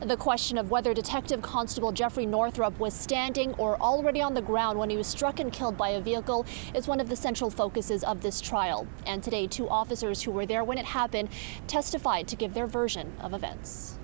The question of whether Detective Constable Jeffrey Northrup was standing or already on the ground when he was struck and killed by a vehicle is one of the central focuses of this trial. And today, 2 officers who were there when it happened testified to give their version of events.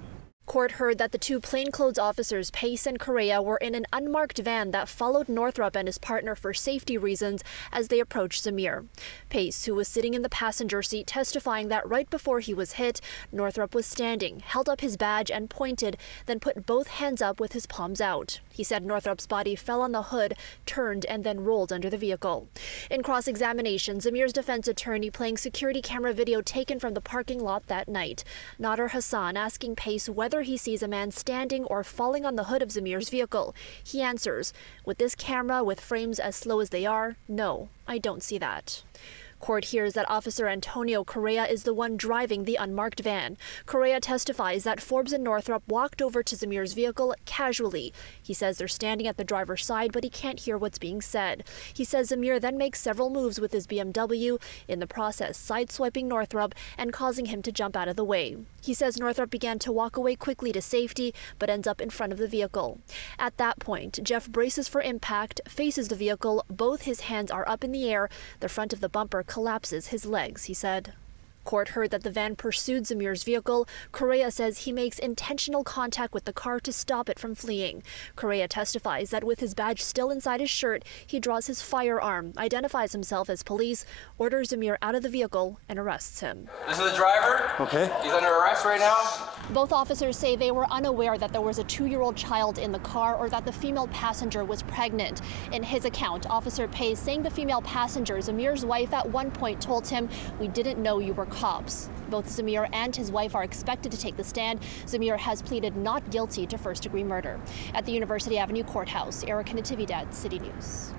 Court heard that the 2 plainclothes officers, Pace and Correa, were in an unmarked van that followed Northrup and his partner for safety reasons as they approached Zameer. Pace, who was sitting in the passenger seat, testifying that right before he was hit, Northrup was standing, held up his badge and pointed, then put both hands up with his palms out. He said Northrup's body fell on the hood, turned, and then rolled under the vehicle. In cross-examination, Zameer's defense attorney playing security camera video taken from the parking lot that night. Nader Hassan asking Pace whether he sees a man standing or falling on the hood of Zameer's vehicle. He answers, "With this camera, with frames as slow as they are, no, I don't see that." Court hears that Officer Antonio Correa is the one driving the unmarked van. Correa testifies that Forbes and Northrup walked over to Zameer's vehicle casually. He says they're standing at the driver's side, but he can't hear what's being said. He says Zameer then makes several moves with his BMW, in the process sideswiping Northrup and causing him to jump out of the way. He says Northrup began to walk away quickly to safety, but ends up in front of the vehicle. At that point, Jeff braces for impact, faces the vehicle, both his hands are up in the air, the front of the bumper collapses his legs, he said. Court heard that the van pursued Zameer's vehicle. Correa says he makes intentional contact with the car to stop it from fleeing. Correa testifies that with his badge still inside his shirt, he draws his firearm, identifies himself as police, orders Zameer out of the vehicle, and arrests him. This is the driver. Okay. He's under arrest right now. Both officers say they were unaware that there was a 2-year-old child in the car or that the female passenger was pregnant. In his account, Officer Pace saying the female passenger, Zameer's wife, at one point told him, "We didn't know you were cops." Both Zameer and his wife are expected to take the stand. Zameer has pleaded not guilty to first-degree murder. At the University Avenue Courthouse, Natividad, City News.